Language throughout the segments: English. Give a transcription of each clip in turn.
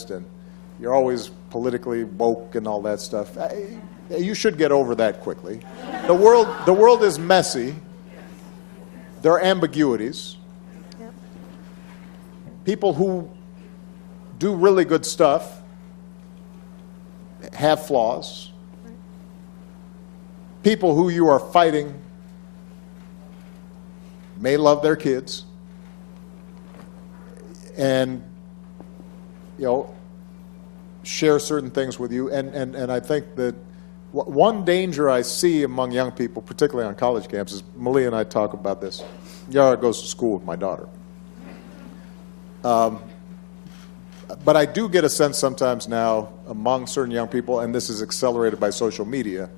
polarized and you're always politically woke and all that stuff. You should get over that quickly. The world is messy. There are ambiguities. Yep. People who do really good stuff have flaws. People who you are fighting may love their kids and, share certain things with you. And I think that one danger I see among young people, particularly on college campuses, Malia and I talk about this. Yara goes to school with my daughter. But I do get a sense sometimes now among certain young people, and this is accelerated by social media,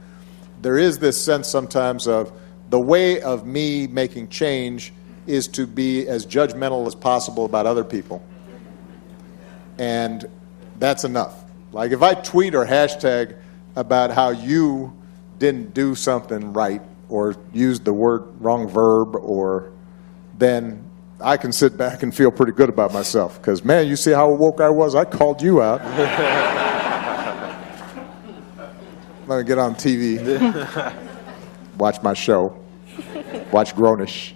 there is this sense sometimes of the way of me making change is to be as judgmental as possible about other people. And that's enough. Like if I tweet or hashtag about how you didn't do something right or used the wrong verb, or then I can sit back and feel pretty good about myself because, man, you see how woke I was? I called you out. Let me get on TV, watch my show, watch Grownish.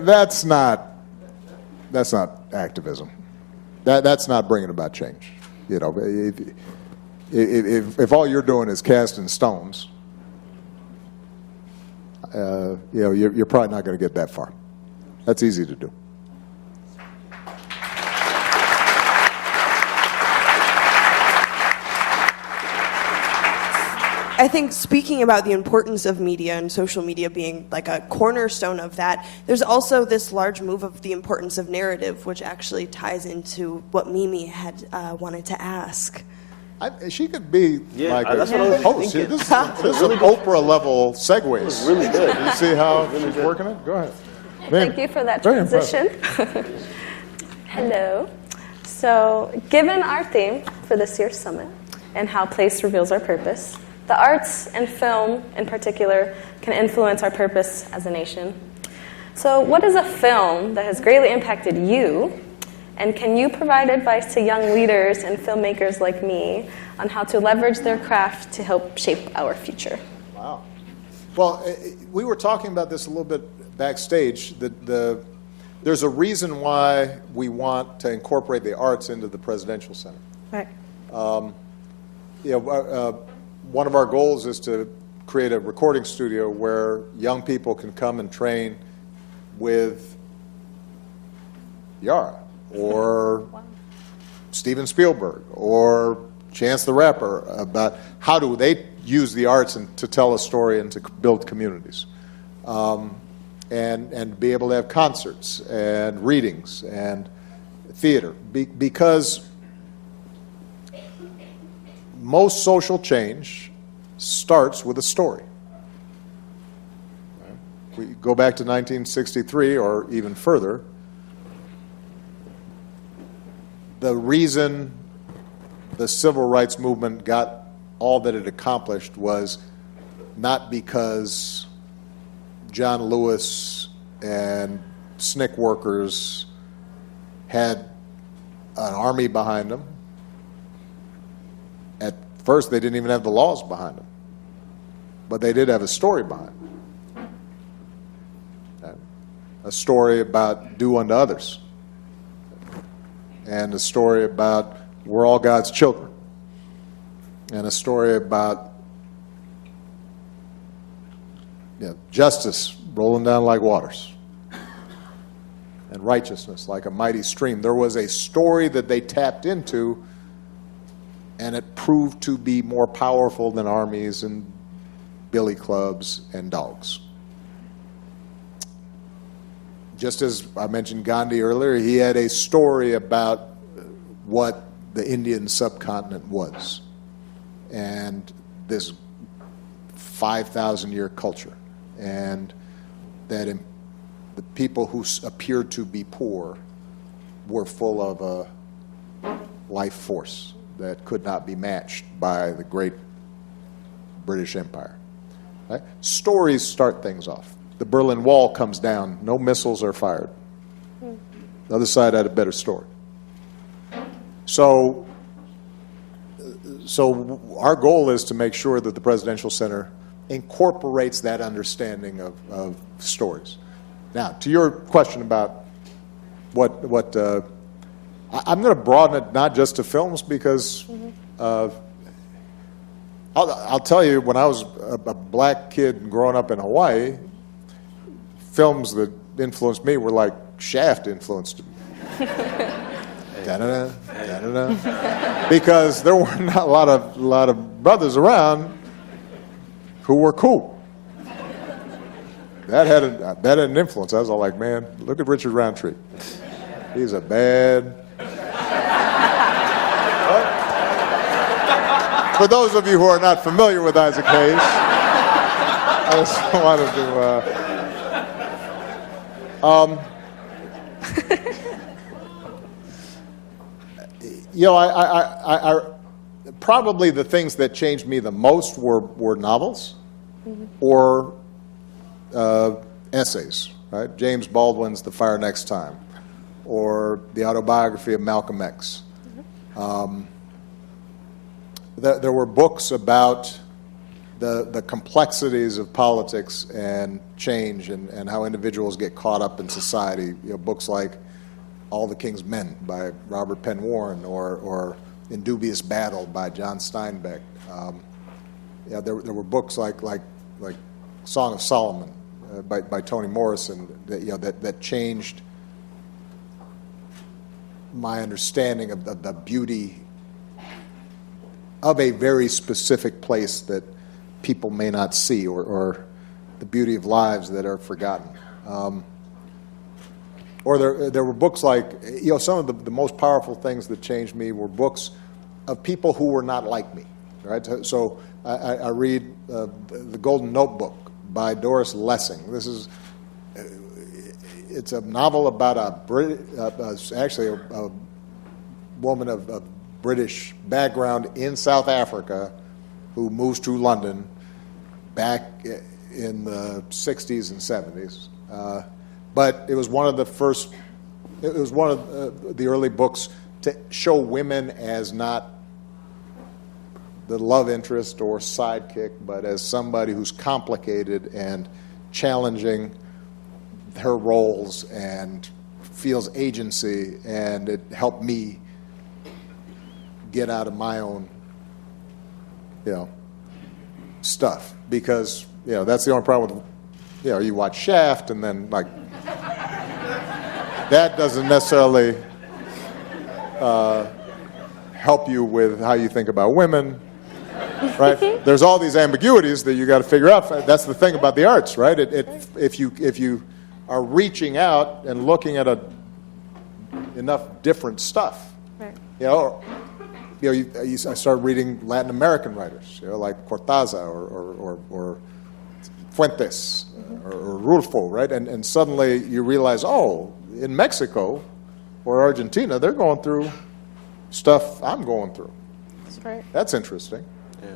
That's not activism. That's not bringing about change. If all you're doing is casting stones, you're probably not going to get that far. That's easy to do. I think speaking about the importance of media and social media being like a cornerstone of that, there's also this large move of the importance of narrative, which actually ties into what Mimi had wanted to ask. She could be like that's a what I was host. thinking. This is Oprah-level segues. This is really good. You see how she's working it? Go ahead. Thank you for that Very transition. Hello. So, given our theme for this year's summit and how place reveals our purpose, the arts and film in particular can influence our purpose as a nation. So, what is a film that has greatly impacted you? And can you provide advice to young leaders and filmmakers like me on how to leverage their craft to help shape our future? Wow. Well, we were talking about this a little bit backstage. There's a reason why we want to incorporate the arts into the Presidential Center. Right. One of our goals is to create a recording studio where young people can come and train with Yara or Steven Spielberg or Chance the Rapper about how do they use the arts to tell a story and to build communities, and be able to have concerts and readings and theater, because most social change starts with a story. We go back to 1963 or even further. The reason the civil rights movement got all that it accomplished was not because John Lewis and SNCC workers had an army behind them. At first, they didn't even have the laws behind them. But they did have a story behind them. A story about do unto others. And a story about we're all God's children. And a story about justice rolling down like waters. And righteousness like a mighty stream. There was a story that they tapped into, and it proved to be more powerful than armies and billy clubs and dogs. Just as I mentioned Gandhi earlier, he had a story about what the Indian subcontinent was and this 5,000-year culture, and that the people who appeared to be poor were full of a life force that could not be matched by the great British Empire. Right? Stories start things off. The Berlin Wall comes down, no missiles are fired. The other side had a better story. So our goal is to make sure that the Presidential Center incorporates that understanding of stories. Now, to your question about I'm going to broaden it not just to films because I'll tell you, when I was a black kid growing up in Hawaii, films that influenced me were like Shaft influenced me. Da-da-da, da-da-da. Because there were not a lot of brothers around who were cool. That had an influence. I was all like, man, look at Richard Roundtree. He's a bad. For those of you who are not familiar with Isaac Hayes, I just wanted to. I probably the things that changed me the most were novels or essays, right? James Baldwin's The Fire Next Time, or the autobiography of Malcolm X. There were books about the complexities of politics and change and how individuals get caught up in society. Books like All the King's Men by Robert Penn Warren or In Dubious Battle by John Steinbeck. There were books like Song of Solomon by Toni Morrison that changed my understanding of the beauty of a very specific place that people may not see, or the beauty of lives that are forgotten. Or there were books like, some of the most powerful things that changed me were books of people who were not like me, right? So I read The Golden Notebook by Doris Lessing. It's a novel about a woman of British background in South Africa who moves to London back in the 60s and 70s. But it was one of the early books to show women as not the love interest or sidekick, but as somebody who's complicated and challenging her roles and feels agency, and it helped me get out of my own, stuff, because that's the only problem with, you watch Shaft and then that doesn't necessarily help you with how you think about women, right? There's all these ambiguities that you got to figure out. That's the thing about the arts, right? If you are reaching out and looking at enough different stuff, right. I started reading Latin American writers, like Cortázar or Fuentes or Rulfo, right? And suddenly you realize, in Mexico or Argentina, they're going through stuff I'm going through. That's right. That's interesting. Yeah.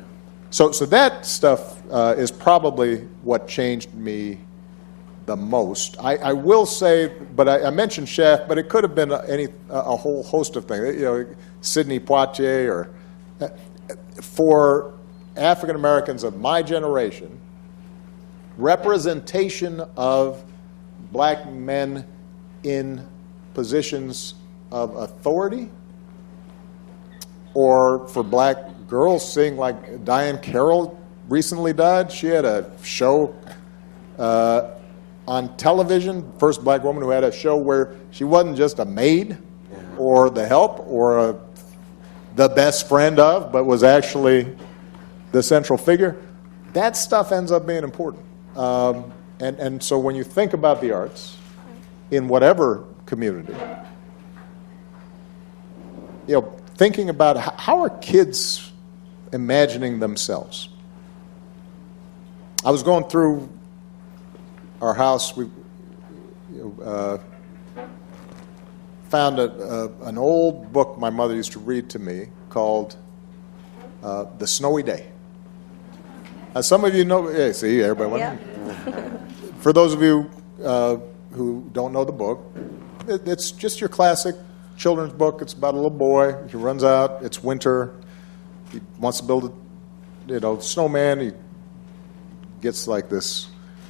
So that stuff is probably what changed me the most. I will say, but I mentioned Shaft, but it could have been a whole host of things. Sidney Poitier, or for African Americans of my generation, representation of black men in positions of authority, or for black girls, seeing like Diane Carroll recently died. She had a show on television, first black woman who had a show where she wasn't just a maid or the help or the best friend of, but was actually the central figure. That stuff ends up being important. And so when you think about the arts in whatever community, thinking about how are kids imagining themselves. I was going through our house. We found an old book my mother used to read to me called The Snowy Day. Some of you know, see, everybody went. Yeah. For those of you who don't know the book, it's just your classic children's book. It's about a little boy. He runs out. It's winter. He wants to build a, snowman. He gets like this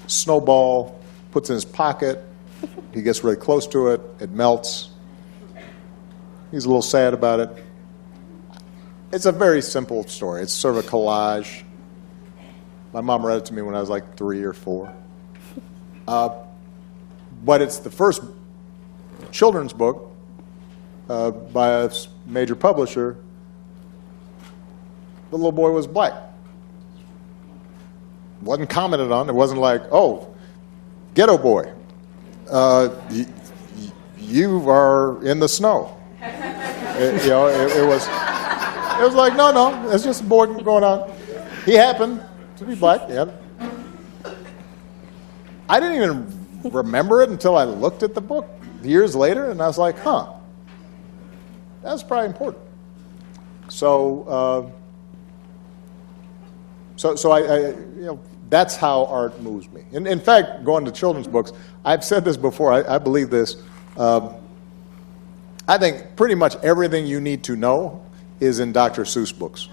snowball, puts in his pocket. He gets really close to it. It melts. He's a little sad about it. It's a very simple story. It's sort of a collage. My mom read it to me when I was like 3 or 4. But it's the first children's book by a major publisher. The little boy was black. Wasn't commented on. It wasn't like, oh, ghetto boy, you are in the snow. It was like, no, it's just a boy going on. He happened to be black, yeah. I didn't even remember it until I looked at the book years later, and I was like, that's probably important. So I that's how art moves me. In fact, going to children's books, I've said this before, I believe this. I think pretty much everything you need to know is in Dr. Seuss books.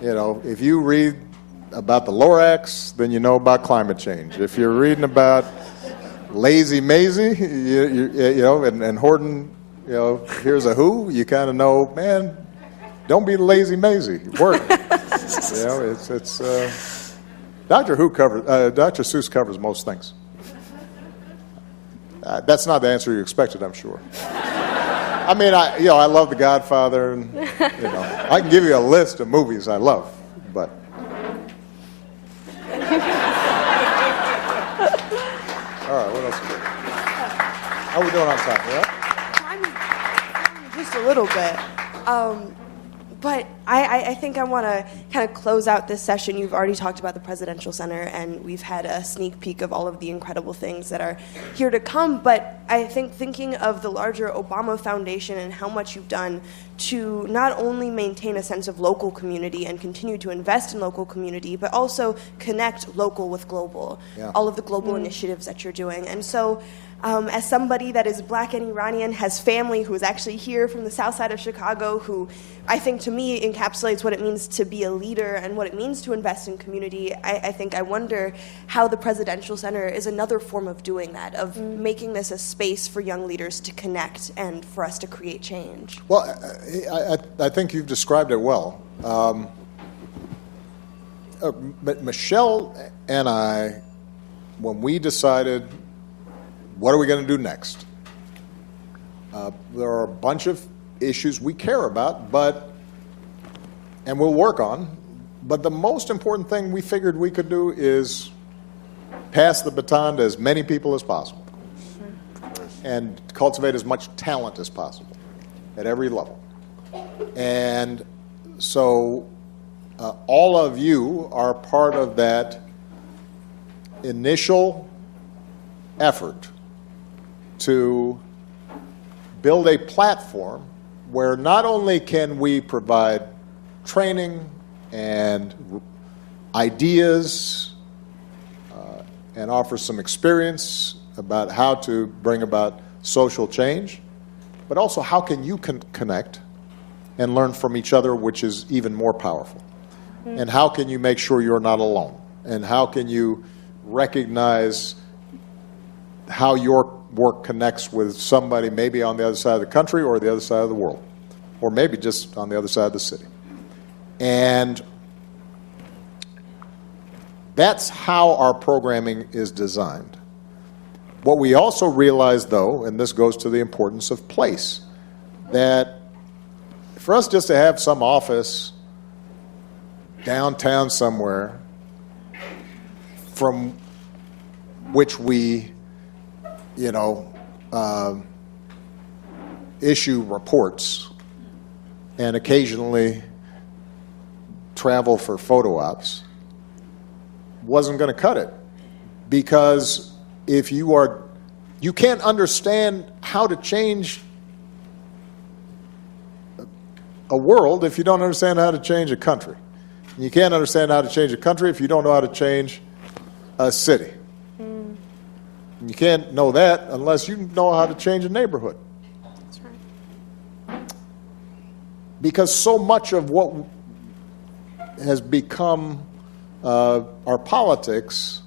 If you read about the Lorax, then you know about climate change. If you're reading about Lazy Maisie, and Horton, here's a who, you kind of know, man, don't be lazy Maisie. Work. It's Dr. Seuss covers most things. That's not the answer you expected, I'm sure. I mean, I love The Godfather, and I can give you a list of movies I love, but. All right, what else is there? How are we doing on time? Yeah? Just a little bit. But I think I want to kind of close out this session. You've already talked about the Presidential Center, and we've had a sneak peek of all of the incredible things that are here to come. But I think thinking of the larger Obama Foundation and how much you've done to not only maintain a sense of local community and continue to invest in local community, but also connect local with global, all of the global initiatives that you're doing. And so as somebody that is black and Iranian, has family who is actually here from the south side of Chicago, who I think to me encapsulates what it means to be a leader and what it means to invest in community, I wonder how the Presidential Center is another form of doing that, of making this a space for young leaders to connect and for us to create change. Well, I think you've described it well. But Michelle and I, when we decided what are we going to do next, there are a bunch of issues we care about, and we'll work on, but the most important thing we figured we could do is pass the baton to as many people as possible and cultivate as much talent as possible at every level. And so all of you are part of that initial effort to build a platform where not only can we provide training and ideas and offer some experience about how to bring about social change, but also how can you connect and learn from each other, which is even more powerful. And how can you make sure you're not alone? And how can you recognize how your work connects with somebody maybe on the other side of the country or the other side of the world, or maybe just on the other side of the city. And that's how our programming is designed. What we also realize, though, and this goes to the importance of place, that for us just to have some office downtown somewhere from which we issue reports and occasionally travel for photo ops wasn't going to cut it, because if you can't understand how to change a world if you don't understand how to change a country. And you can't understand how to change a country if you don't know how to change a city. You can't know that unless you know how to change a neighborhood. That's right. Because so much of what has become our politics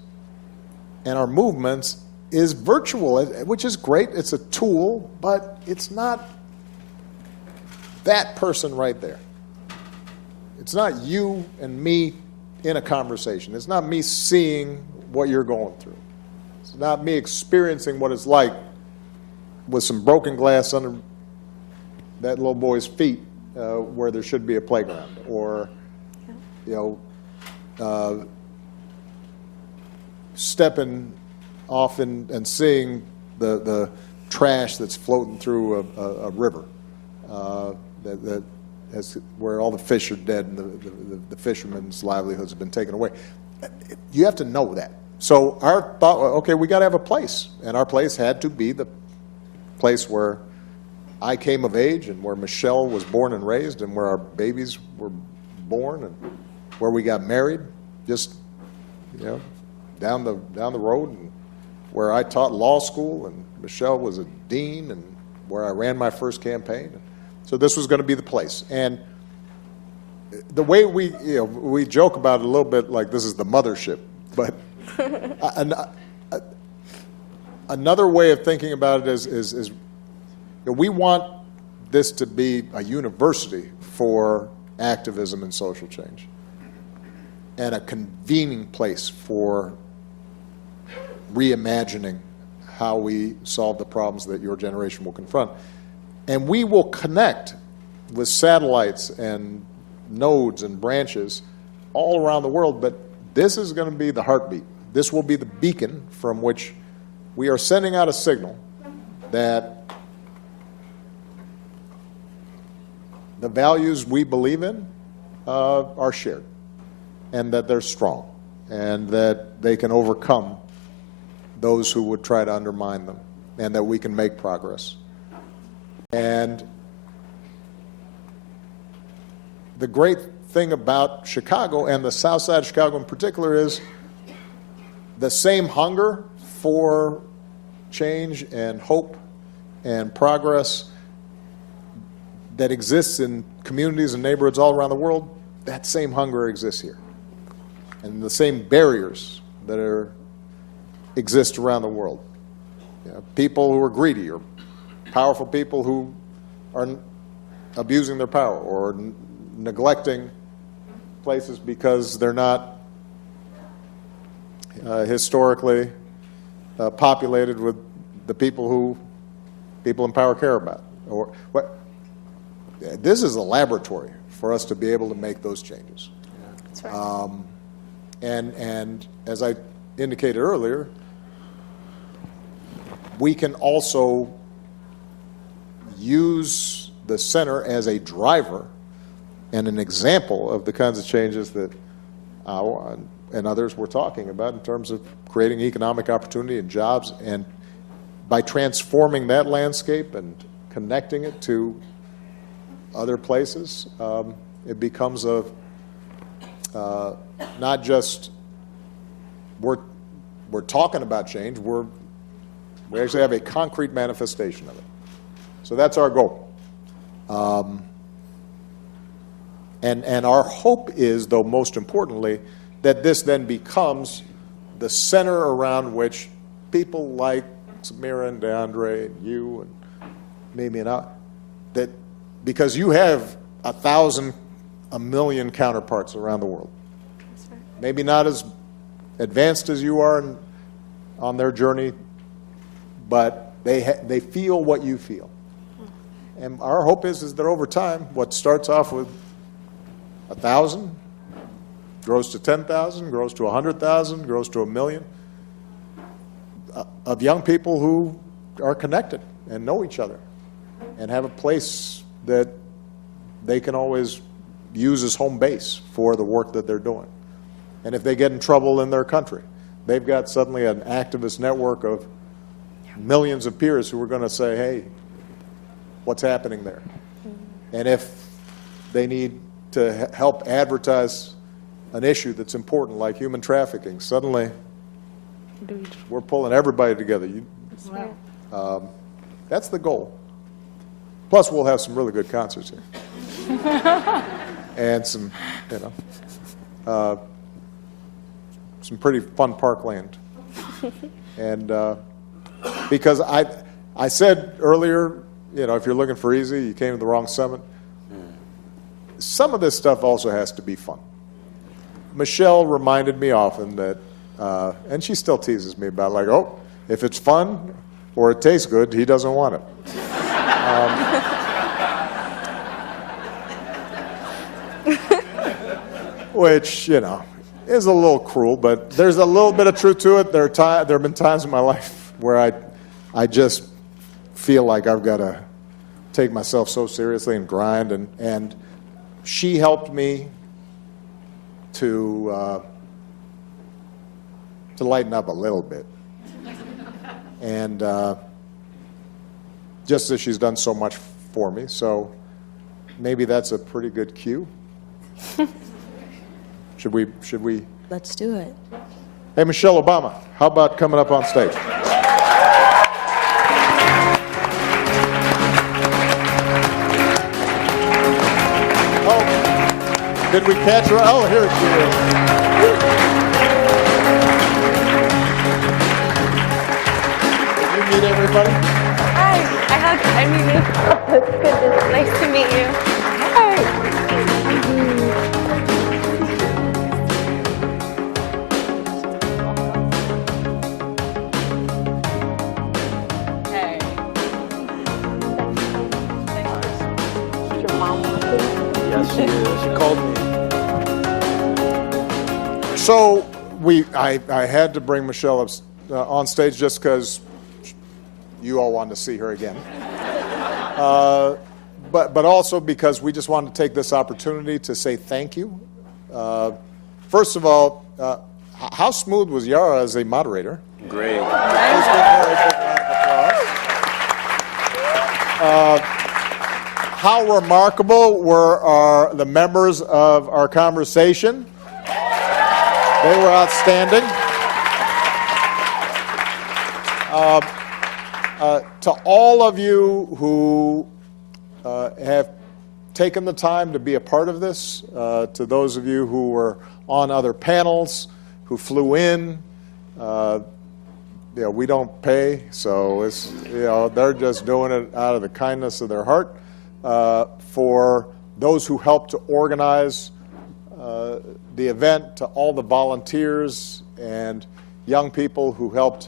and our movements is virtual, which is great. It's a tool, but it's not that person right there. It's not you and me in a conversation. It's not me seeing what you're going through. It's not me experiencing what it's like with some broken glass under that little boy's feet where there should be a playground, or stepping off and seeing the trash that's floating through a river that has, where all the fish are dead and the fishermen's livelihoods have been taken away. You have to know that. So our thought, okay, we got to have a place, and our place had to be the place where I came of age, and where Michelle was born and raised, and where our babies were born, and where we got married, just down the road, and where I taught law school, and Michelle was a dean, and where I ran my first campaign. So this was going to be the place. And the way we joke about it a little bit, like this is the mothership, but another way of thinking about it is we want this to be a university for activism and social change, and a convening place for reimagining how we solve the problems that your generation will confront. And we will connect with satellites and nodes and branches all around the world, but this is going to be the heartbeat. This will be the beacon from which we are sending out a signal that the values we believe in are shared, and that they're strong, and that they can overcome those who would try to undermine them, and that we can make progress. And the great thing about Chicago, and the South Side of Chicago in particular, is the same hunger for change and hope and progress that exists in communities and neighborhoods all around the world. That same hunger exists here, and the same barriers that exist around the world. People who are greedy, or powerful people who are abusing their power, or neglecting places because they're not historically populated with the people in power care about. Or what? This is a laboratory for us to be able to make those changes. That's right. And as I indicated earlier, we can also use the center as a driver and an example of the kinds of changes that and others were talking about in terms of creating economic opportunity and jobs. And by transforming that landscape and connecting it to other places, it becomes not just we're talking about change, we actually have a concrete manifestation of it. So that's our goal. And our hope is, though, most importantly, that this then becomes the center around which people like Samira and DeAndre and you and Mimi and I, that because you have 1,000, 1,000,000 counterparts around the world. Maybe not as advanced as you are on their journey, but they feel what you feel. And our hope is that over time, what starts off with 1,000 grows to 10,000, grows to 100,000, grows to 1,000,000 of young people who are connected and know each other and have a place that they can always use as home base for the work that they're doing. And if they get in trouble in their country, they've got suddenly an activist network of millions of peers who are going to say, hey, what's happening there? And if they need to help advertise an issue that's important, like human trafficking, suddenly We're pulling everybody together. Wow. That's the goal. Plus, we'll have some really good concerts here. And some, some pretty fun parkland. And because I said earlier, if you're looking for easy, you came to the wrong summit. Some of this stuff also has to be fun. Michelle reminded me often that, and she still teases me about, like, oh, if it's fun or it tastes good, he doesn't want it. Which, is a little cruel, but there's a little bit of truth to it. There have been times in my life where I just feel like I've got to take myself so seriously and grind, and she helped me to lighten up a little bit. And just as she's done so much for me, so maybe that's a pretty good cue. Should we? Let's do it. Hey, Michelle Obama, how about coming up on stage? Oh, did we catch her? Oh, here she is. Did you meet everybody? Hi, I meet you. Goodness, nice to meet you. Hi. Yes, she is. She called me. So I had to bring Michelle up on stage just because you all wanted to see her again. But also because we just wanted to take this opportunity to say thank you. First of all, how smooth was Yara as a moderator? Great. Please give her a big round of applause. How remarkable were the members of our conversation? They were outstanding. To all of you who have taken the time to be a part of this, to those of you who were on other panels, who flew in, we don't pay, so it's they're just doing it out of the kindness of their heart. For those who helped to organize the event, to all the volunteers and young people who helped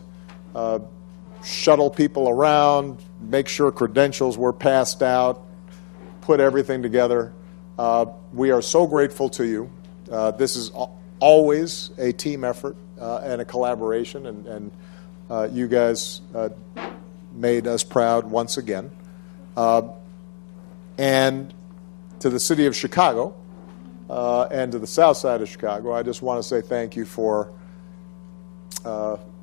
shuttle people around, make sure credentials were passed out, put everything together. We are so grateful to you. This is always a team effort and a collaboration, and you guys made us proud once again. And to the city of Chicago and to the south side of Chicago, I just want to say thank you for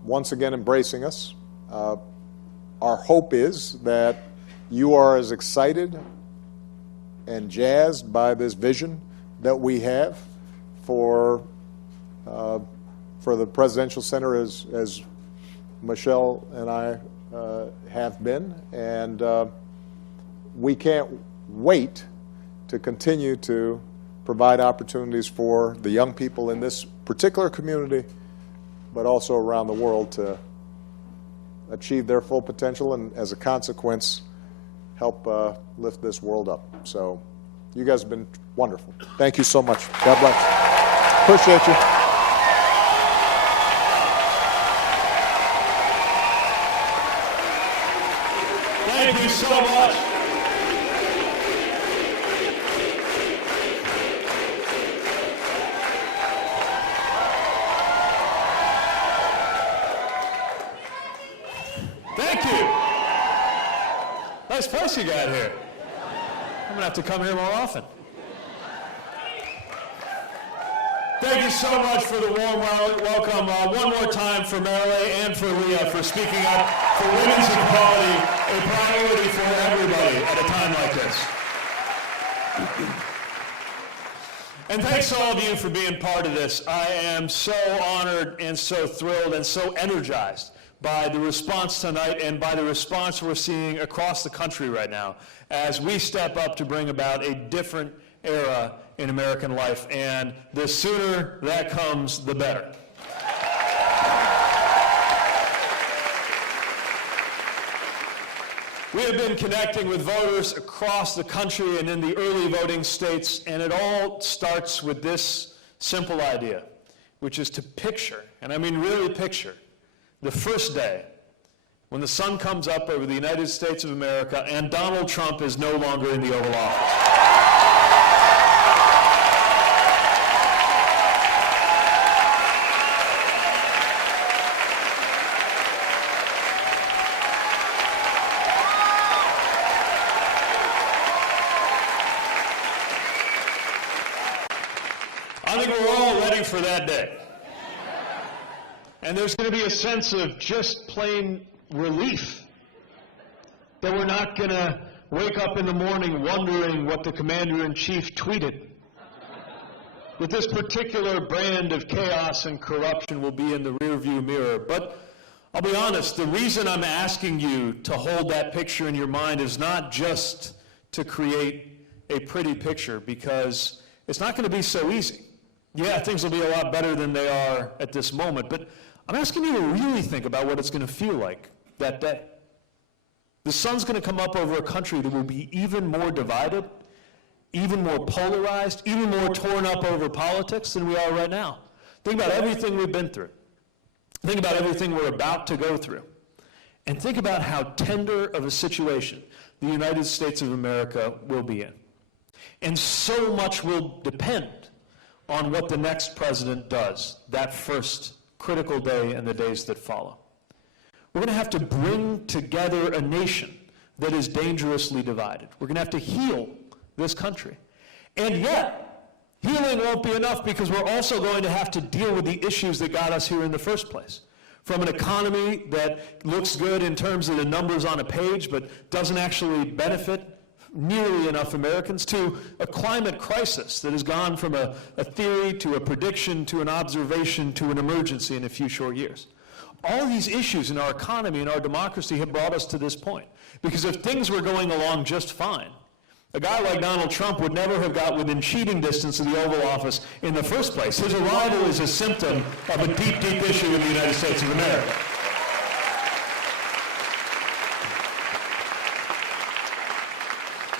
once again embracing us. Our hope is that you are as excited and jazzed by this vision that we have for the Presidential Center as Michelle and I have been. And we can't wait to continue to provide opportunities for the young people in this particular community, but also around the world to achieve their full potential and, as a consequence, help lift this world up. So you guys have been wonderful. Thank you so much. God bless. Appreciate you. Thank you so much. Thank you. Nice place you got here. I'm going to have to come here more often. Thank you so much for the warm welcome. One more time for Marilyn and for Leah for speaking up for women's equality, a priority for everybody at a time like this. And thanks to all of you for being part of this. I am so honored and so thrilled and so energized by the response tonight and by the response we're seeing across the country right now as we step up to bring about a different era in American life. And the sooner that comes, the better. We have been connecting with voters across the country and in the early voting states, and it all starts with this simple idea, which is to picture, and I mean really picture, the first day when the sun comes up over the United States of America and Donald Trump is no longer in the Oval Office. I think we're all ready for that day. And there's going to be a sense of just plain relief that we're not going to wake up in the morning wondering what the commander-in-chief tweeted. That this particular brand of chaos and corruption will be in the rearview mirror. But I'll be honest, the reason I'm asking you to hold that picture in your mind is not just to create a pretty picture, because it's not going to be so easy. Yeah, things will be a lot better than they are at this moment, but I'm asking you to really think about what it's going to feel like that day. The sun's going to come up over a country that will be even more divided, even more polarized, even more torn up over politics than we are right now. Think about everything we've been through. Think about everything we're about to go through. And think about how tender of a situation the United States of America will be in. And so much will depend on what the next president does that first critical day and the days that follow. We're going to have to bring together a nation that is dangerously divided. We're going to have to heal this country. And yet, healing won't be enough, because we're also going to have to deal with the issues that got us here in the first place. From an economy that looks good in terms of the numbers on a page, but doesn't actually benefit nearly enough Americans, to a climate crisis that has gone from a theory to a prediction to an observation to an emergency in a few short years. All these issues in our economy and our democracy have brought us to this point. Because if things were going along just fine, a guy like Donald Trump would never have got within cheating distance of the Oval Office in the first place. His arrival is a symptom of a deep, deep issue in the United States of America.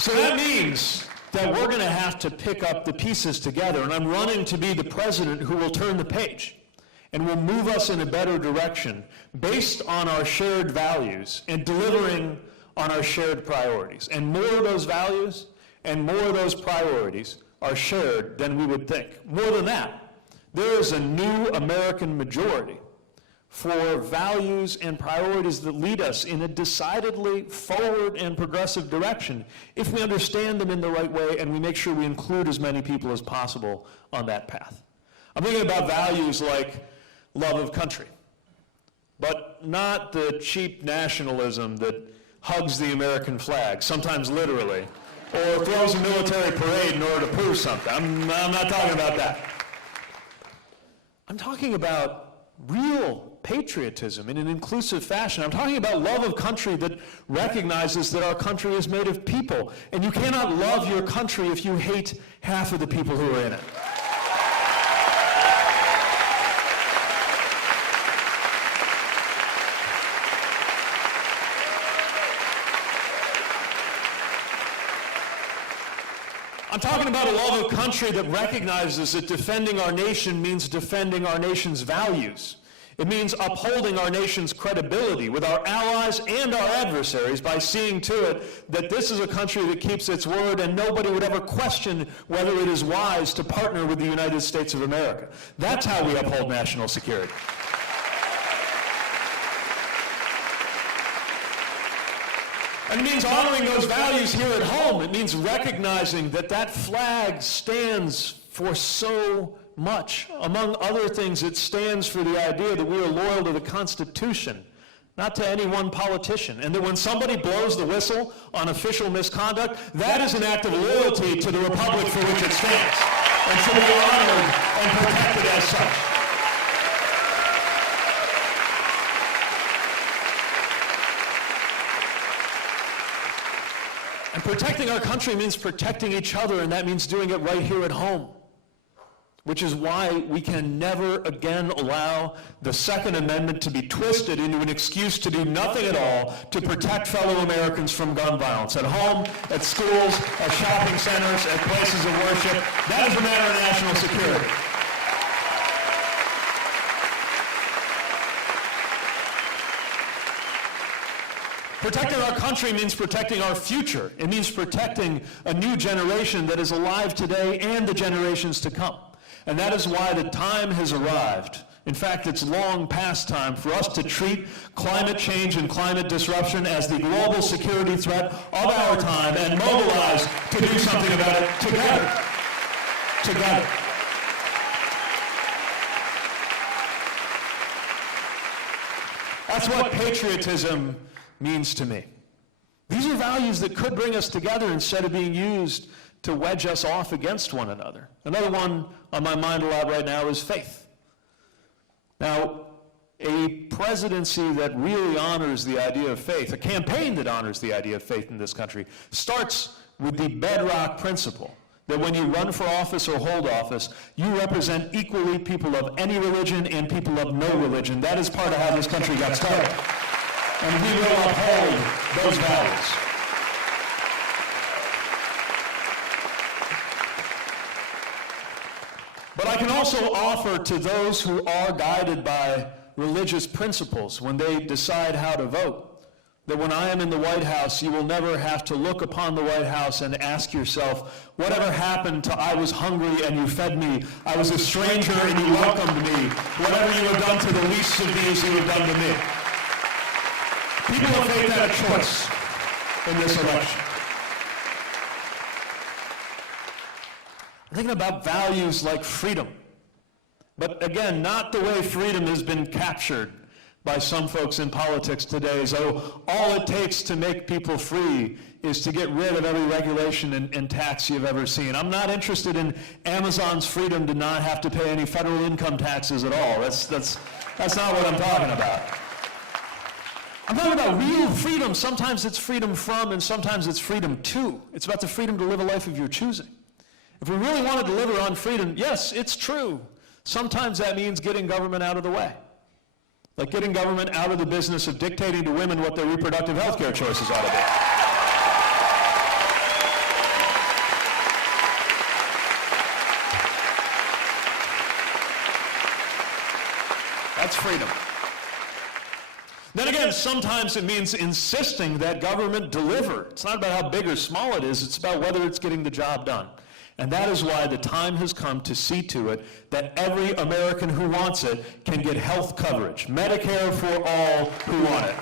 So that means that we're going to have to pick up the pieces together, and I'm running to be the president who will turn the page and will move us in a better direction based on our shared values and delivering on our shared priorities. And more of those values and more of those priorities are shared than we would think. More than that, there is a new American majority for values and priorities that lead us in a decidedly forward and progressive direction if we understand them in the right way and we make sure we include as many people as possible on that path. I'm thinking about values like love of country, but not the cheap nationalism that hugs the American flag, sometimes literally, or throws a military parade in order to prove something. I'm not talking about that. I'm talking about real patriotism in an inclusive fashion. I'm talking about love of country that recognizes that our country is made of people, and you cannot love your country if you hate half of the people who are in it. I'm talking about a love of country that recognizes that defending our nation means defending our nation's values. It means upholding our nation's credibility with our allies and our adversaries by seeing to it that this is a country that keeps its word and nobody would ever question whether it is wise to partner with the United States of America. That's how we uphold national security. And it means honoring those values here at home. It means recognizing that that flag stands for so much. Among other things, it stands for the idea that we are loyal to the Constitution, not to any one politician. And that when somebody blows the whistle on official misconduct, that is an act of loyalty to the republic for which it stands. and should be honored and protected as such. And protecting our country means protecting each other, and that means doing it right here at home. Which is why we can never again allow the Second Amendment to be twisted into an excuse to do nothing at all to protect fellow Americans from gun violence. At home, at schools, at shopping centers, at places of worship. That is a matter of national security. Protecting our country means protecting our future. It means protecting a new generation that is alive today and the generations to come. And that is why the time has arrived. In fact, it's long past time for us to treat climate change and climate disruption as the global security threat of our time and mobilize to do something about it together. Together. That's what patriotism means to me. These are values that could bring us together instead of being used to wedge us off against one another. Another one on my mind a lot right now is faith. Now, a presidency that really honors the idea of faith, a campaign that honors the idea of faith in this country, starts with the bedrock principle that when you run for office or hold office, you represent equally people of any religion and people of no religion. That is part of how this country got started. And we will uphold those values. But I can also offer to those who are guided by religious principles when they decide how to vote, that when I am in the White House, you will never have to look upon the White House and ask yourself, whatever happened to I was hungry and you fed me, I was a stranger and you welcomed me, whatever you have done to the least of these you have done to me. People of faith had a choice in this election. I'm thinking about values like freedom. But again, not the way freedom has been captured by some folks in politics today, as though all it takes to make people free is to get rid of every regulation and tax you've ever seen. I'm not interested in Amazon's freedom to not have to pay any federal income taxes at all. That's not what I'm talking about. I'm talking about real freedom. Sometimes it's freedom from, and sometimes it's freedom to. It's about the freedom to live a life of your choosing. If we really want to deliver on freedom, yes, it's true. Sometimes that means getting government out of the way. Like getting government out of the business of dictating to women what their reproductive health care choices ought to be. That's freedom. Then again, sometimes it means insisting that government deliver. It's not about how big or small it is, it's about whether it's getting the job done. And that is why the time has come to see to it that every American who wants it can get health coverage. Medicare for all who want it.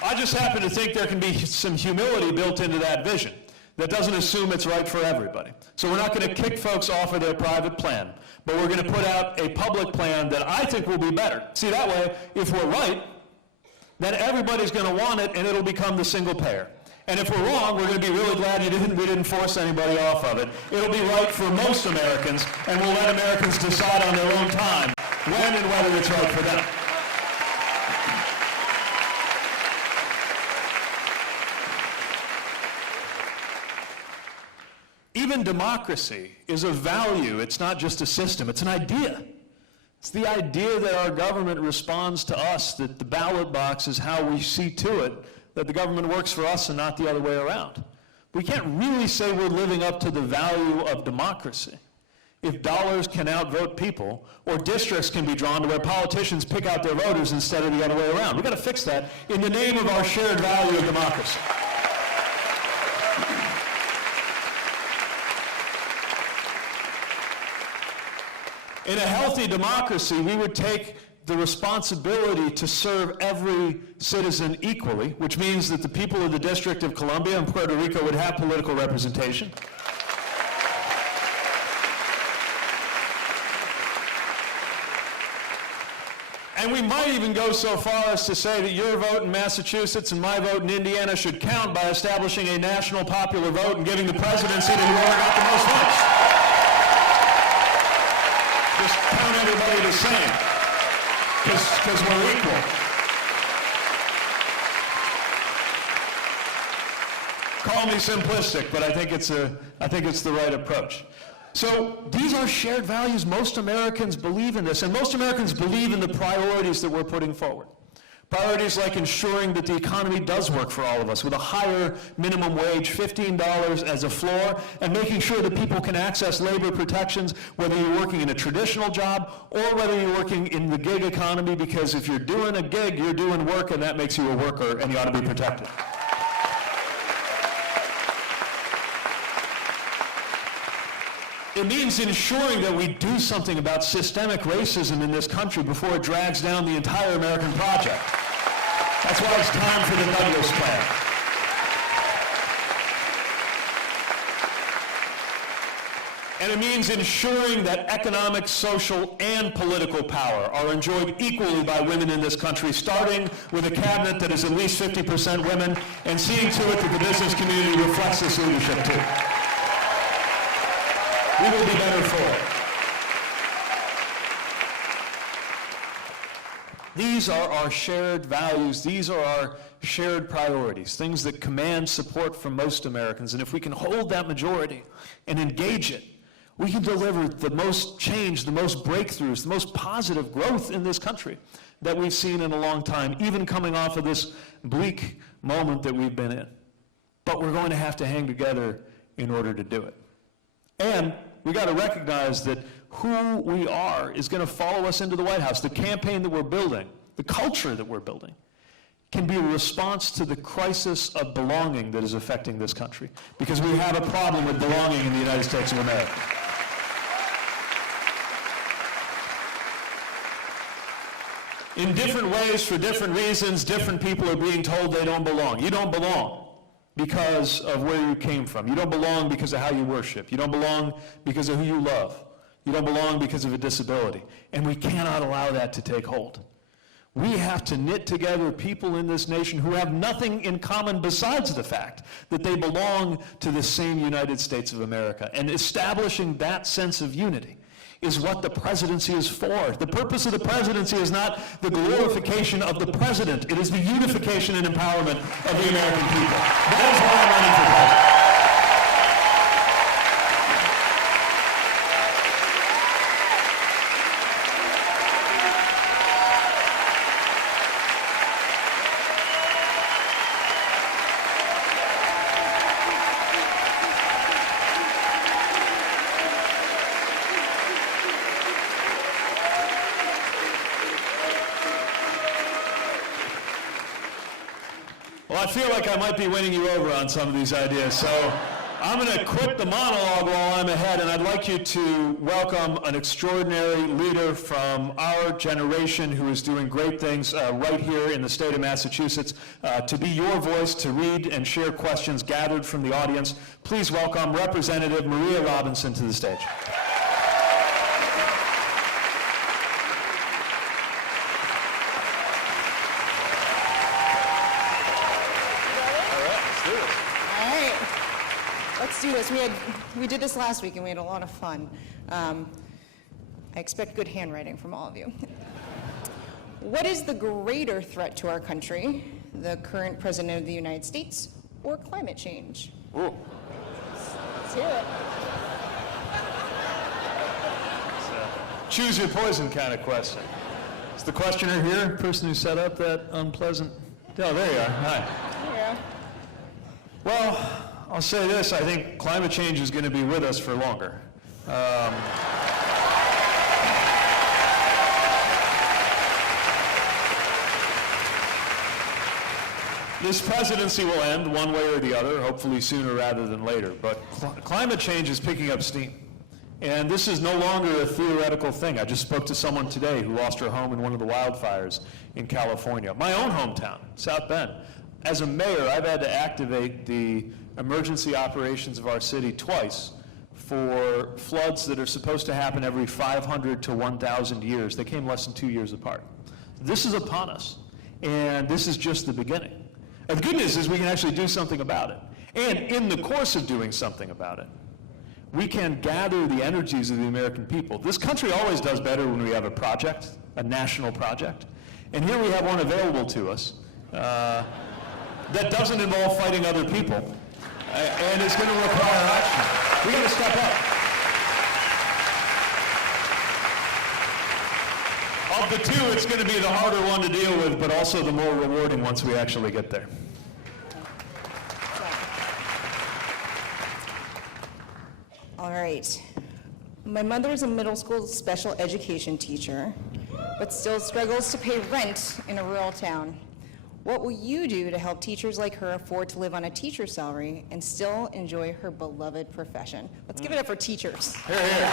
I just happen to think there can be some humility built into that vision that doesn't assume it's right for everybody. So we're not going to kick folks off of their private plan, but we're going to put out a public plan that I think will be better. See, that way, if we're right, then everybody's going to want it, and it'll become the single payer. And if we're wrong, we're going to be really glad we didn't force anybody off of it. It'll be right for most Americans, and we'll let Americans decide on their own time when and whether it's right for them. Even democracy is a value. It's not just a system. It's an idea. It's the idea that our government responds to us, that the ballot box is how we see to it, that the government works for us and not the other way around. We can't really say we're living up to the value of democracy if dollars can outvote people, or districts can be drawn to where politicians pick out their voters instead of the other way around. We've got to fix that in the name of our shared value of democracy. In a healthy democracy, we would take the responsibility to serve every citizen equally, which means that the people of the District of Columbia and Puerto Rico would have political representation. And we might even go so far as to say that your vote in Massachusetts and my vote in Indiana should count by establishing a national popular vote and giving the presidency to whoever got the most votes. Just count everybody the same, because we're equal. Call me simplistic, but I think it's the right approach. So these are shared values. Most Americans believe in this, and most Americans believe in the priorities that we're putting forward. Priorities like ensuring that the economy does work for all of us with a higher minimum wage, $15 as a floor, and making sure that people can access labor protections, whether you're working in a traditional job or whether you're working in the gig economy, because if you're doing a gig, you're doing work, and that makes you a worker, and you ought to be protected. It means ensuring that we do something about systemic racism in this country before it drags down the entire American project. That's why it's time for the Douglas Plan. And it means ensuring that economic, social, and political power are enjoyed equally by women in this country, starting with a cabinet that is at least 50% women, and seeing to it that the business community reflects this leadership too. We will be better for it. These are our shared values. These are our shared priorities, things that command support from most Americans. And if we can hold that majority and engage it, we can deliver the most change, the most breakthroughs, the most positive growth in this country that we've seen in a long time, even coming off of this bleak moment that we've been in. But we're going to have to hang together in order to do it. And we got to recognize that who we are is going to follow us into the White House. The campaign that we're building, the culture that we're building, can be a response to the crisis of belonging that is affecting this country. Because we have a problem with belonging in the United States of America. In different ways, for different reasons, different people are being told they don't belong. You don't belong because of where you came from. You don't belong because of how you worship. You don't belong because of who you love. You don't belong because of a disability. And we cannot allow that to take hold. We have to knit together people in this nation who have nothing in common besides the fact that they belong to the same United States of America. And establishing that sense of unity is what the presidency is for. The purpose of the presidency is not the glorification of the president. It is the unification and empowerment of the American people. That is why I'm running for president. Well, I feel like I might be winning you over on some of these ideas, so I'm going to quit the monologue while I'm ahead, and I'd like you to welcome an extraordinary leader from our generation who is doing great things right here in the state of Massachusetts, to be your voice, to read and share questions gathered from the audience. Please welcome Representative Maria Robinson to the stage. Let's do this. We did this last week and we had a lot of fun. I expect good handwriting from all of you. What is the greater threat to our country, the current president of the United States or climate change? Ooh. Let's hear it. It's a choose your poison kind of question. Is the questioner here, the person who set up that unpleasant? Oh, there you are. Hi. Yeah. Well, I'll say this, I think climate change is going to be with us for longer. This presidency will end one way or the other, hopefully sooner rather than later, but climate change is picking up steam. And this is no longer a theoretical thing. I just spoke to someone today who lost her home in one of the wildfires in California. My own hometown, South Bend. As a mayor, I've had to activate the emergency operations of our city twice for floods that are supposed to happen every 500 to 1,000 years. They came less than 2 years apart. This is upon us, and this is just the beginning. And the good news is we can actually do something about it. And in the course of doing something about it, we can gather the energies of the American people. This country always does better when we have a project, a national project. And here we have one available to us that doesn't involve fighting other people and is going to require action. We got to step up. Of the two, it's going to be the harder one to deal with, but also the more rewarding once we actually get there. All right. My mother is a middle school special education teacher, but still struggles to pay rent in a rural town. What will you do to help teachers like her afford to live on a teacher's salary and still enjoy her beloved profession? Let's give it up for teachers. Here, here.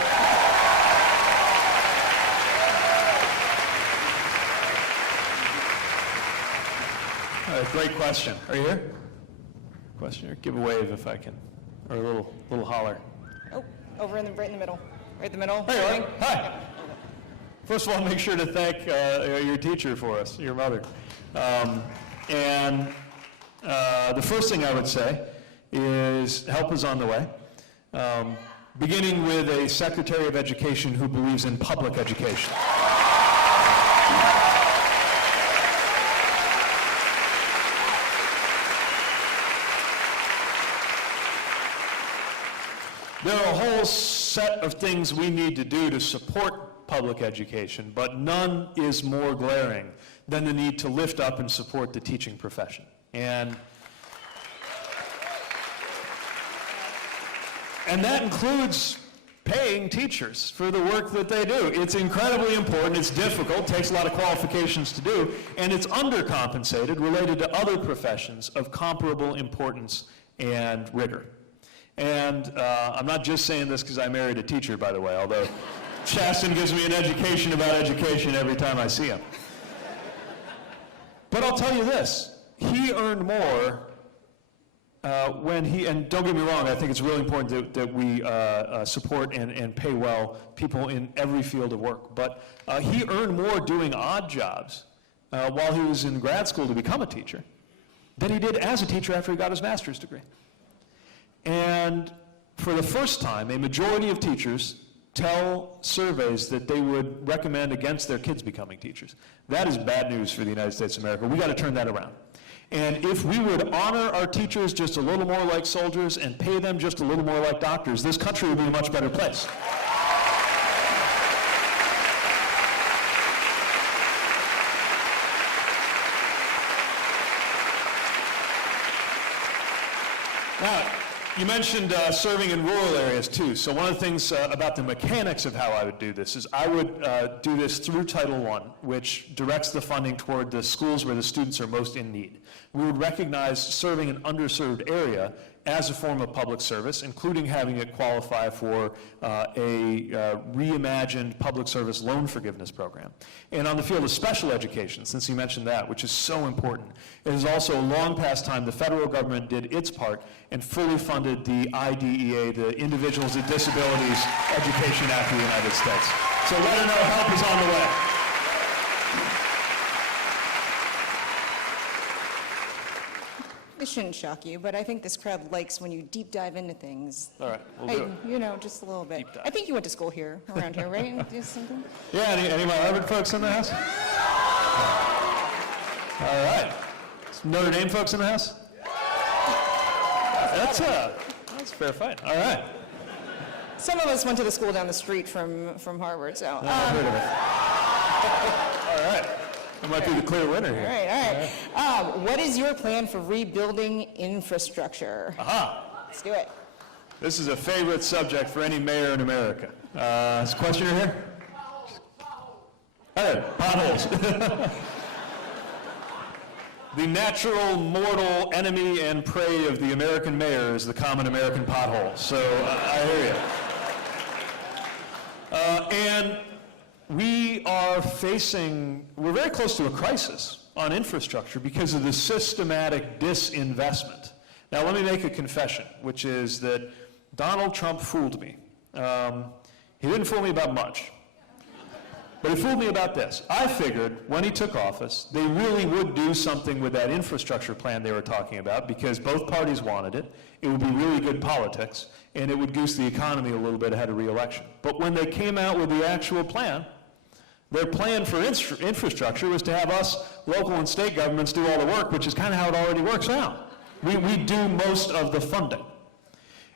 Great question. Are you here? Questioner, give a wave if I can, or a little holler. Oh, over in the, right in the middle. Right in the middle. There you are. Hi. First of all, make sure to thank your teacher for us, your mother. The first thing I would say is help is on the way, beginning with a Secretary of Education who believes in public education. There are a whole set of things we need to do to support public education, but none is more glaring than the need to lift up and support the teaching profession. And that includes paying teachers for the work that they do. It's incredibly important, it's difficult, takes a lot of qualifications to do, and it's undercompensated related to other professions of comparable importance and rigor. And I'm not just saying this because I married a teacher, by the way, although Chasten gives me an education about education every time I see him. But I'll tell you this, he earned more when he, and don't get me wrong, I think it's really important that we support and pay well people in every field of work, but he earned more doing odd jobs while he was in grad school to become a teacher than he did as a teacher after he got his master's degree. And for the first time, a majority of teachers tell surveys that they would recommend against their kids becoming teachers. That is bad news for the United States of America. We got to turn that around. And if we would honor our teachers just a little more like soldiers and pay them just a little more like doctors, this country would be a much better place. Now, you mentioned serving in rural areas too. So one of the things about the mechanics of how I would do this is I would do this through Title I, which directs the funding toward the schools where the students are most in need. We would recognize serving an underserved area as a form of public service, including having it qualify for a reimagined public service loan forgiveness program. And on the field of special education, since you mentioned that, which is so important, it is also long past time the federal government did its part and fully funded the IDEA, the Individuals with Disabilities Education Act of the United States. So let her know help is on the way. This shouldn't shock you, but I think this crowd likes when you deep dive into things. All right, we'll do it. You know, just a little bit. Deep dive. I think you went to school here, around here, right? Do something? Yeah, any of my Harvard folks in the house? All right. Some Notre Dame folks in the house? That's a fair fight. All right. Some of us went to the school down the street from Harvard, so. I've heard of it. All right. I might be the clear winner here. All right. What is your plan for rebuilding infrastructure? Aha. Let's do it. This is a favorite subject for any mayor in America. Is a questioner here? Hey, potholes. The natural mortal enemy and prey of the American mayor is the common American pothole. So I hear you. And we're very close to a crisis on infrastructure because of the systematic disinvestment. Now let me make a confession, which is that Donald Trump fooled me. He didn't fool me about much. But it fooled me about this. I figured when he took office, they really would do something with that infrastructure plan they were talking about because both parties wanted it. It would be really good politics, and it would goose the economy a little bit ahead of re-election. But when they came out with the actual plan, their plan for infrastructure was to have us, local and state governments, do all the work, which is kind of how it already works now. We do most of the funding.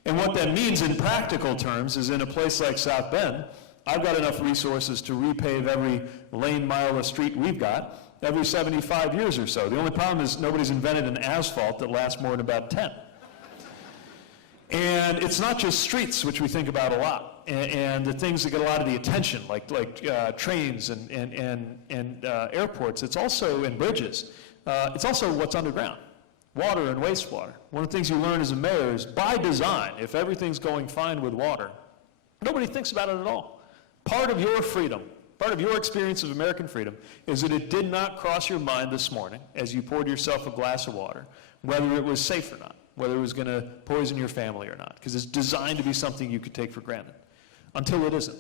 And what that means in practical terms is in a place like South Bend, I've got enough resources to repave every lane, mile of street we've got every 75 years or so. The only problem is nobody's invented an asphalt that lasts more than about 10. And it's not just streets, which we think about a lot, and the things that get a lot of the attention, like trains and airports. It's also in bridges. It's also what's underground, water and wastewater. One of the things you learn as a mayor is, by design, if everything's going fine with water, nobody thinks about it at all. Part of your freedom, part of your experience of American freedom, is that it did not cross your mind this morning as you poured yourself a glass of water, whether it was safe or not, whether it was going to poison your family or not, because it's designed to be something you could take for granted, until it isn't.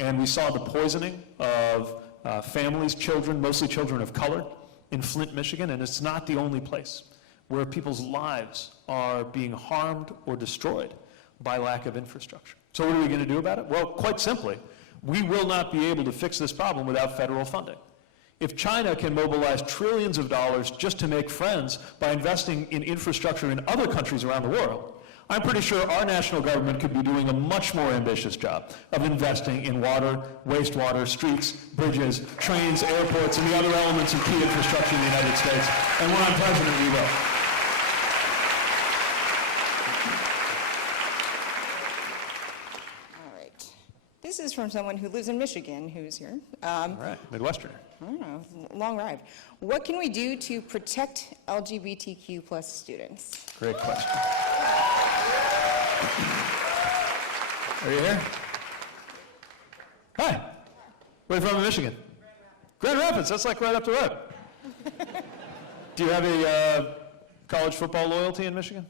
And we saw the poisoning of families, children, mostly children of color, in Flint, Michigan, and it's not the only place where people's lives are being harmed or destroyed by lack of infrastructure. So what are we going to do about it? Well, quite simply, we will not be able to fix this problem without federal funding. If China can mobilize trillions of dollars just to make friends by investing in infrastructure in other countries around the world, I'm pretty sure our national government could be doing a much more ambitious job of investing in water, wastewater, streets, bridges, trains, airports, and the other elements of key infrastructure in the United States. And when I'm president, we will. This is from someone who lives in Michigan, who's here. All right, Midwesterner. I don't know, long ride. What can we do to protect LGBTQ plus students? Great question. Are you here? Hi. Where are you from in Michigan? Grand Rapids, that's like right up the road. Do you have a college football loyalty in Michigan?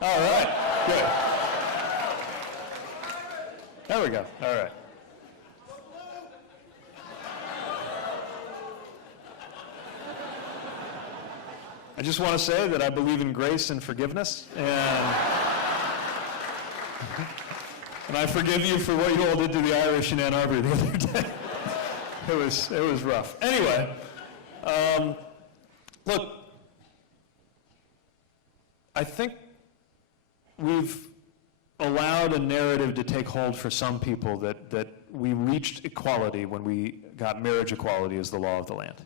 All right, good. There we go. All right. I just want to say that I believe in grace and forgiveness, and I forgive you for what you all did to the Irish in Ann Arbor the other day. It was rough. Anyway, look, I think we've allowed a narrative to take hold for some people that we reached equality when we got marriage equality as the law of the land.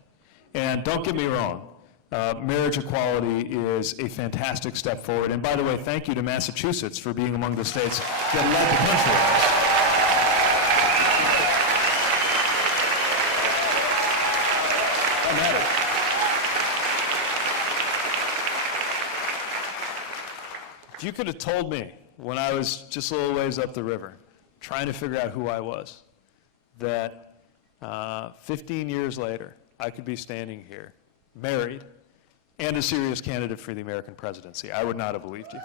And don't get me wrong, marriage equality is a fantastic step forward. And by the way, thank you to Massachusetts for being among the states that led the country. That matters. If you could have told me when I was just a little ways up the river, trying to figure out who I was, that 15 years later, I could be standing here, married, and a serious candidate for the American presidency, I would not have believed you.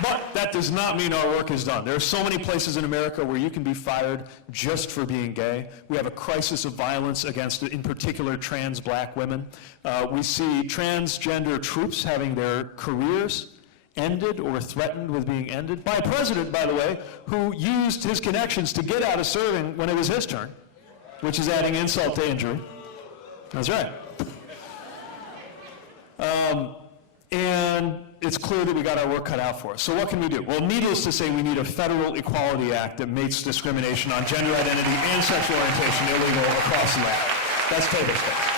But that does not mean our work is done. There are so many places in America where you can be fired just for being gay. We have a crisis of violence against, in particular, trans black women. We see transgender troops having their careers ended or threatened with being ended by a president, by the way, who used his connections to get out of serving when it was his turn, which is adding insult to injury. That's right. And it's clear that we got our work cut out for us. So what can we do? Well, needless to say, we need a federal equality act that makes discrimination on gender identity and sexual orientation illegal across the land. That's table stakes.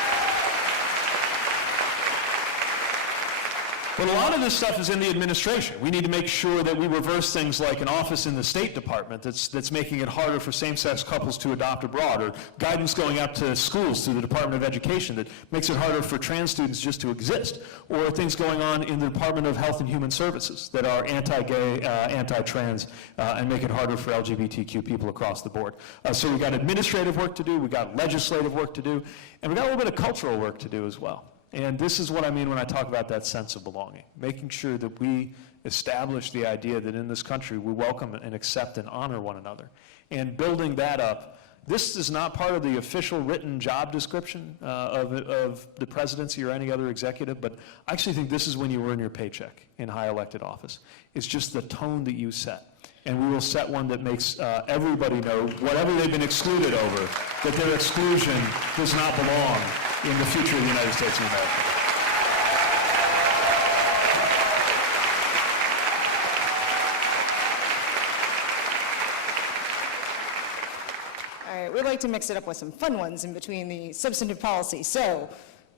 But a lot of this stuff is in the administration. We need to make sure that we reverse things like an office in the State Department that's making it harder for same-sex couples to adopt abroad, or guidance going out to schools through the Department of Education that makes it harder for trans students just to exist, or things going on in the Department of Health and Human Services that are anti-gay, anti-trans, and make it harder for LGBTQ people across the board. So we got administrative work to do, we got legislative work to do, and we got a little bit of cultural work to do as well. And this is what I mean when I talk about that sense of belonging, making sure that we establish the idea that in this country we welcome and accept and honor one another. And building that up, this is not part of the official written job description of the presidency or any other executive, but I actually think this is when you earn your paycheck in high elected office. It's just the tone that you set. And we will set one that makes everybody know, whatever they've been excluded over, that their exclusion does not belong in the future of the United States of America. All right, we'd like to mix it up with some fun ones in between the substantive policy. So,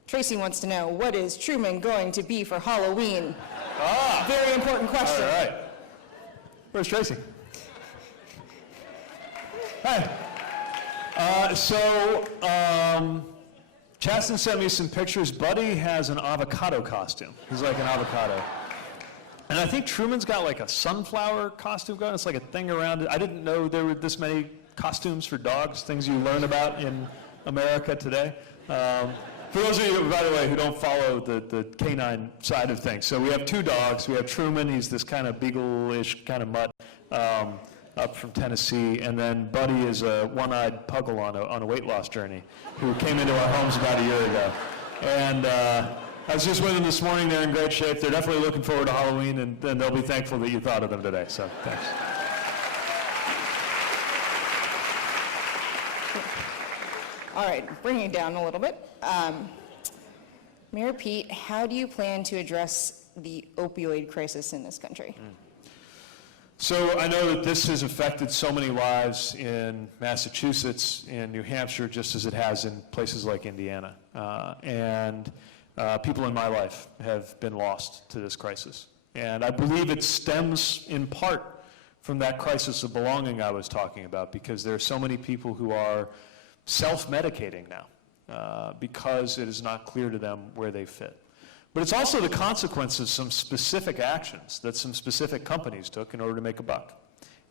Tracy wants to know, what is Truman going to be for Halloween? Very important question. All right. Where's Tracy? Hi. Chasten sent me some pictures. Buddy has an avocado costume. He's like an avocado. And I think Truman's got like a sunflower costume going. It's like a thing around it. I didn't know there were this many costumes for dogs, things you learn about in America today. For those of you, by the way, who don't follow the canine side of things, so we have two dogs. We have Truman, he's this kind of beagle-ish kind of mutt up from Tennessee, and then Buddy is a one-eyed puggle on a weight loss journey who came into our homes about a year ago. And I was just with them this morning. They're in great shape. They're definitely looking forward to Halloween, and they'll be thankful that you thought of them today, so thanks. All right, bringing it down a little bit. Mayor Pete, how do you plan to address the opioid crisis in this country? So I know that this has affected so many lives in Massachusetts, in New Hampshire, just as it has in places like Indiana. And people in my life have been lost to this crisis. And I believe it stems in part from that crisis of belonging I was talking about, because there are so many people who are self-medicating now because it is not clear to them where they fit. But it's also the consequence of some specific actions that some specific companies took in order to make a buck.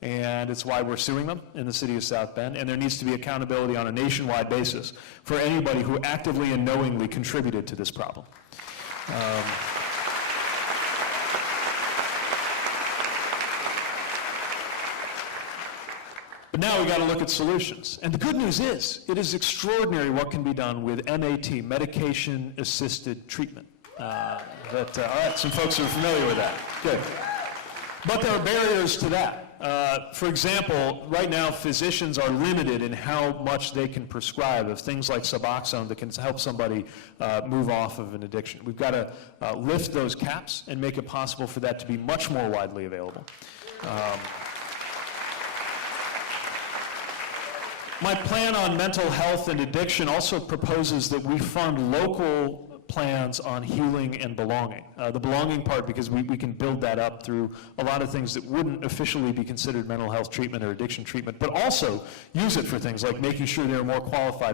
And it's why we're suing them in the city of South Bend, and there needs to be accountability on a nationwide basis for anybody who actively and knowingly contributed to this problem. But now we got to look at solutions. And the good news is, it is extraordinary what can be done with MAT, medication-assisted treatment. All right, some folks are familiar with that. Good. But there are barriers to that. For example, right now physicians are limited in how much they can prescribe of things like Suboxone that can help somebody move off of an addiction. We've got to lift those caps and make it possible for that to be much more widely available. My plan on mental health and addiction also proposes that we fund local plans on healing and belonging. The belonging part, because we can build that up through a lot of things that wouldn't officially be considered mental health treatment or addiction treatment, but also use it for things like making sure there are more qualified